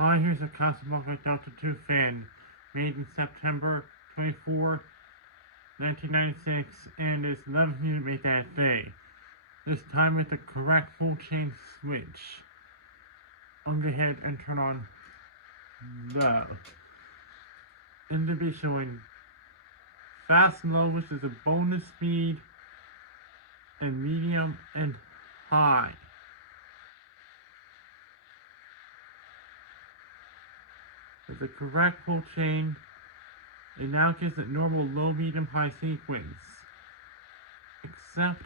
Hi, here's a Casablanca Delta 2 fan, made in September 24, 1996, and is 11 unit that day. This time with the correct full chain switch. I'm go ahead and turn on low. In the be showing fast and low, which is a bonus speed, and medium and high. With the correct full chain, it now gives it normal low, medium, high sequence. Except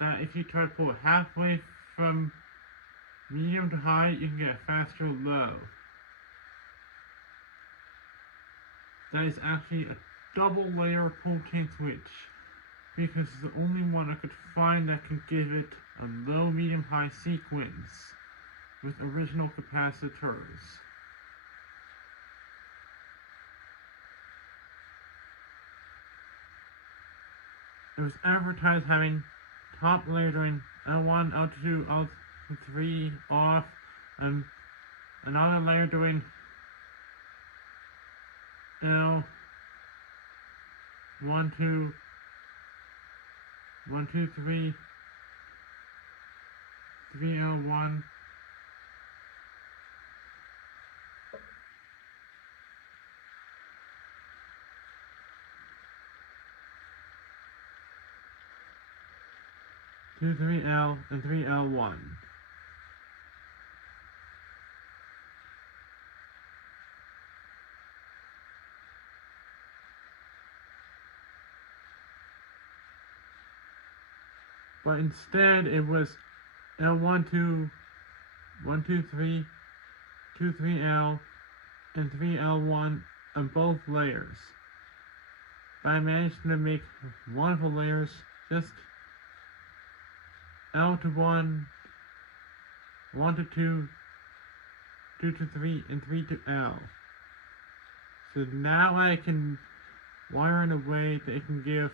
that if you try to pull it halfway from medium to high, you can get a faster low. That is actually a double layer pull chain switch, because it's the only one I could find that can give it a low, medium, high sequence with original capacitors. It was advertised having top layer doing L1, L2, L3 off, and another layer doing L1, 2, 1, 2, 3, 3L1, two, 3L, and 3L1. But instead it was L1, 2, 1, 2, 3, 2, 3L, and 3L1 on both layers. But I managed to make one of the layers just L to 1, 1 to 2, 2 to 3, and 3 to L. So now I can wire in a way that it can give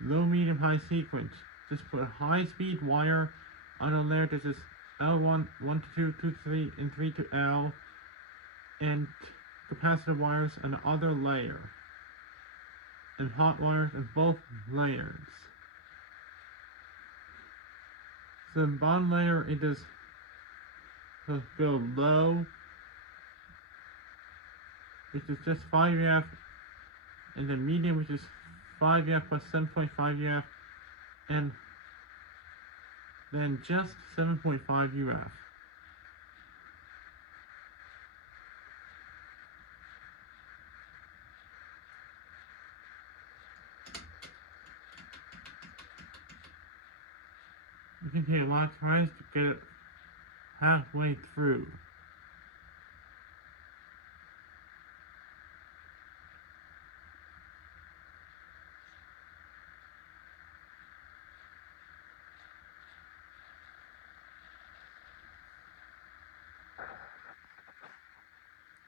low, medium, high sequence. Just put a high speed wire on a layer that is L1, 1 to 2, 2 to 3, and 3 to L, and capacitor wires on the other layer, and hot wires in both layers. So in bottom layer it does go low, which is just 5 UF, and then medium, which is 5 UF plus 7.5 UF, and then just 7.5 UF. It can take a lot of tries to get it halfway through.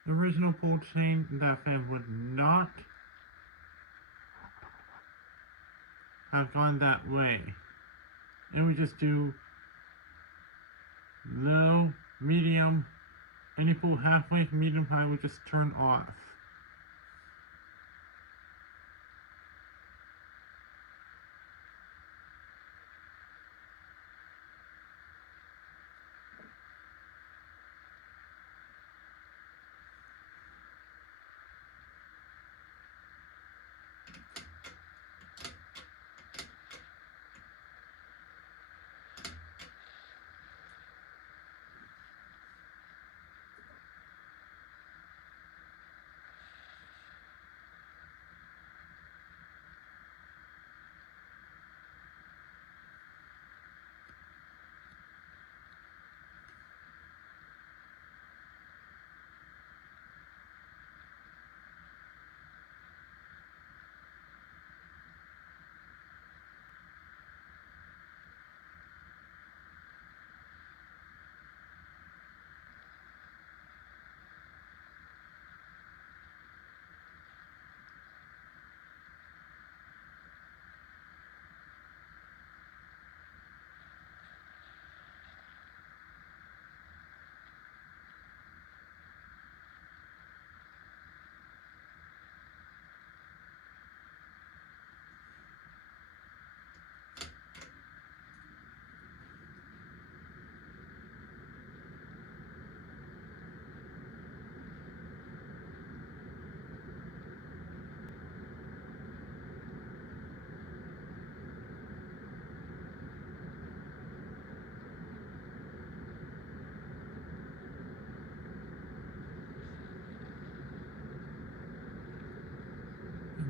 The original pull chain in that fan would not have gone that way. And we just do low, medium, any pull halfway from medium high we just turn off.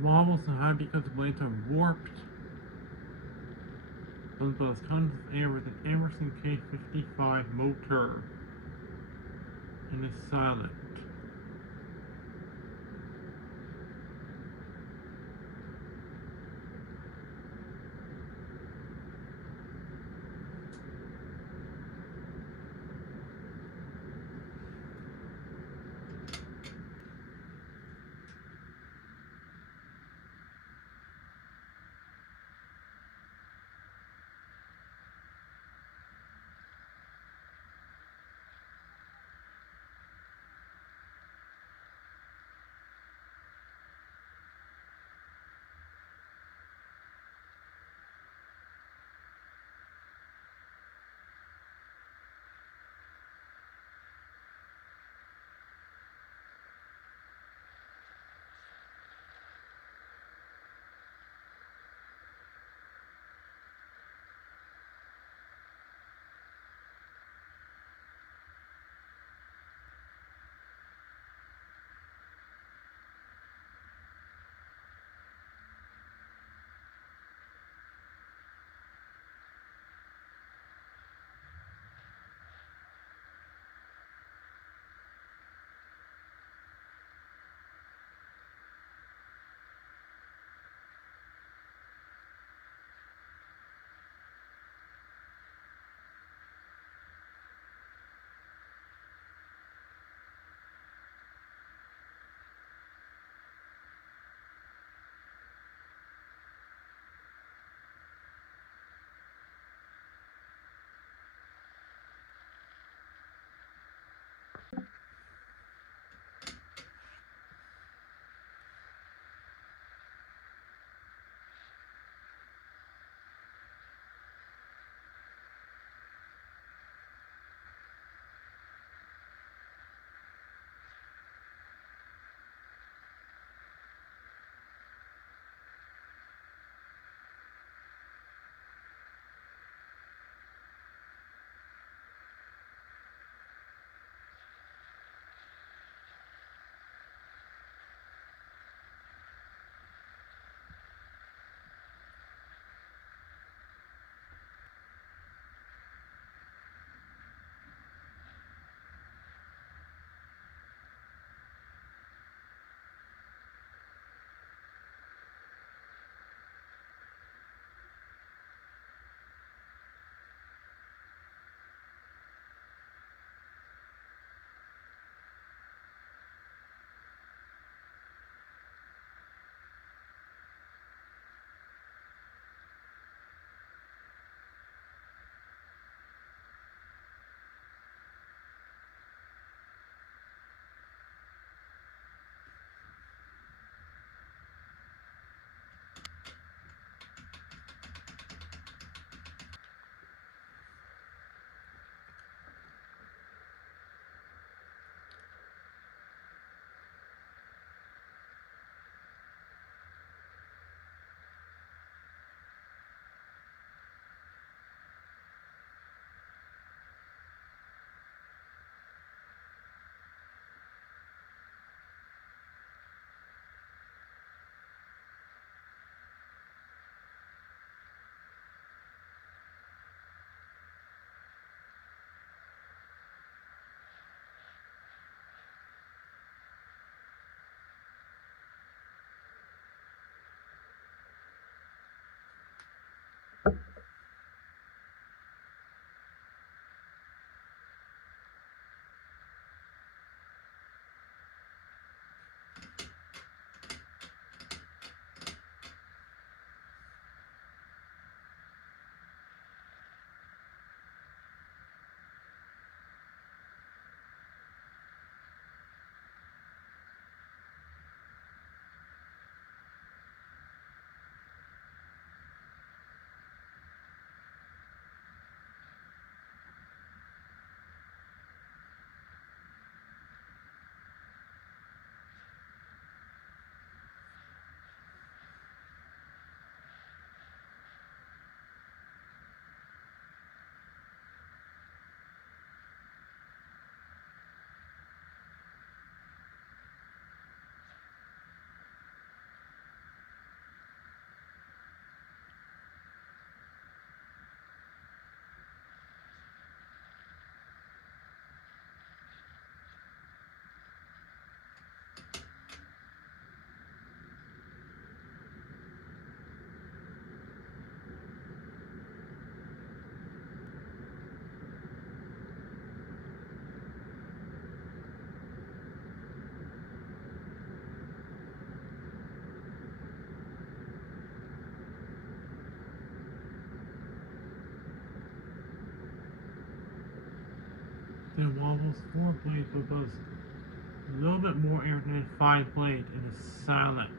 wobbles so high because the blades are warped. On both tons of air with an Emerson K55 motor. And is silent. The Wobbles 4 blades will boast a little bit more air than a 5 blade and is silent.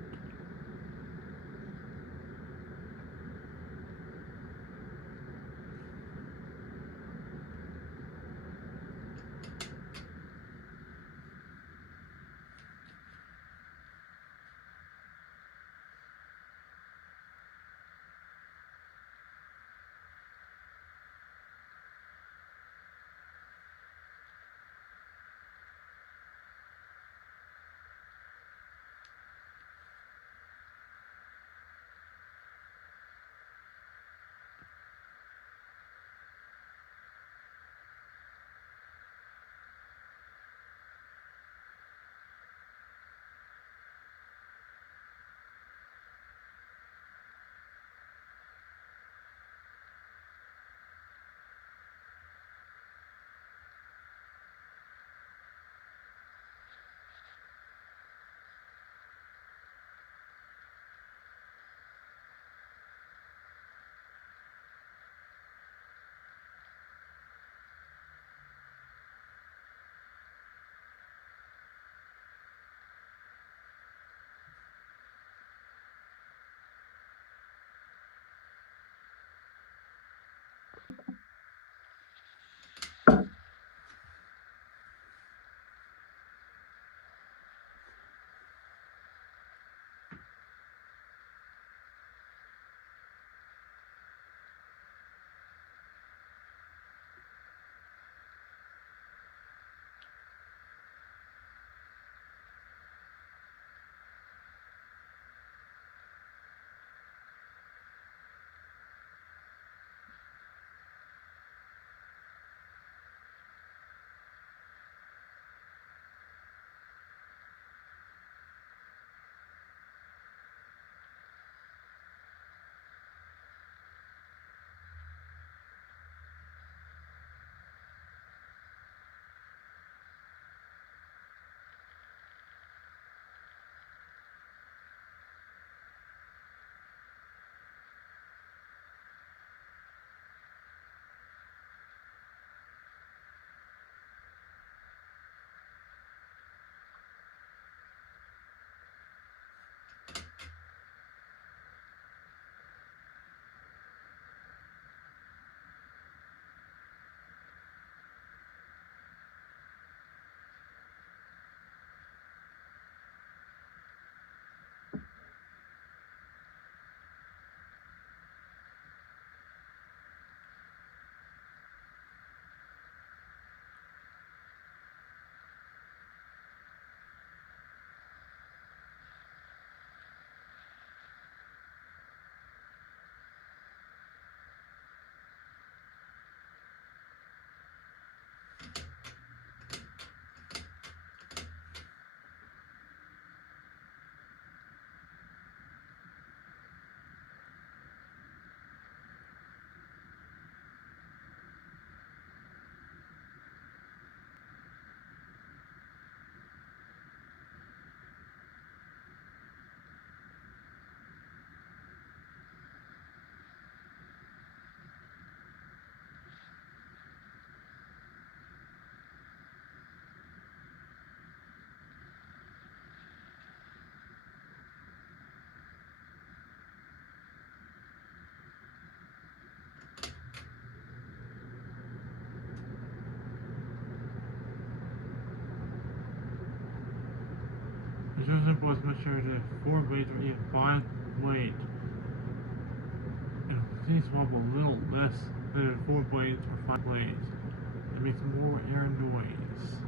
The chosen was much sure that 4 blades or even 5 blades. And these wobble a little less than 4 blades or 5 blades. It makes more air noise.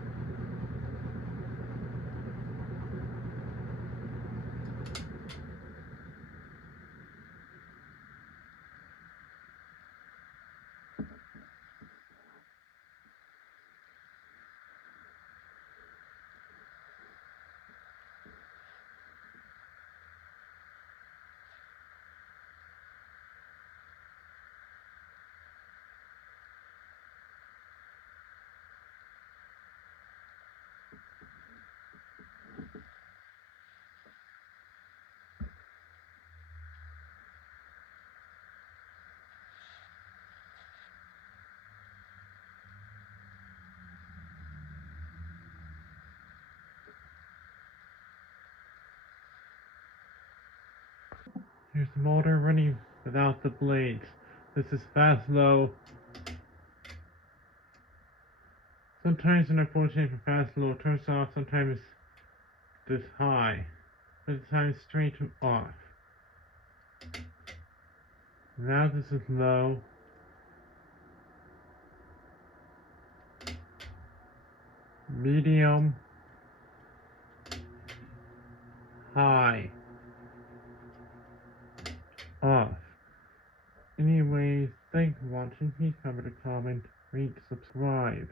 motor running without the blades. This is fast low. Sometimes when I push it for fast low, it turns off. Sometimes this high. But this time it's straight to off. Now this is low. Medium. High. Off. Anyways, thanks for watching. Please comment, rate, subscribe.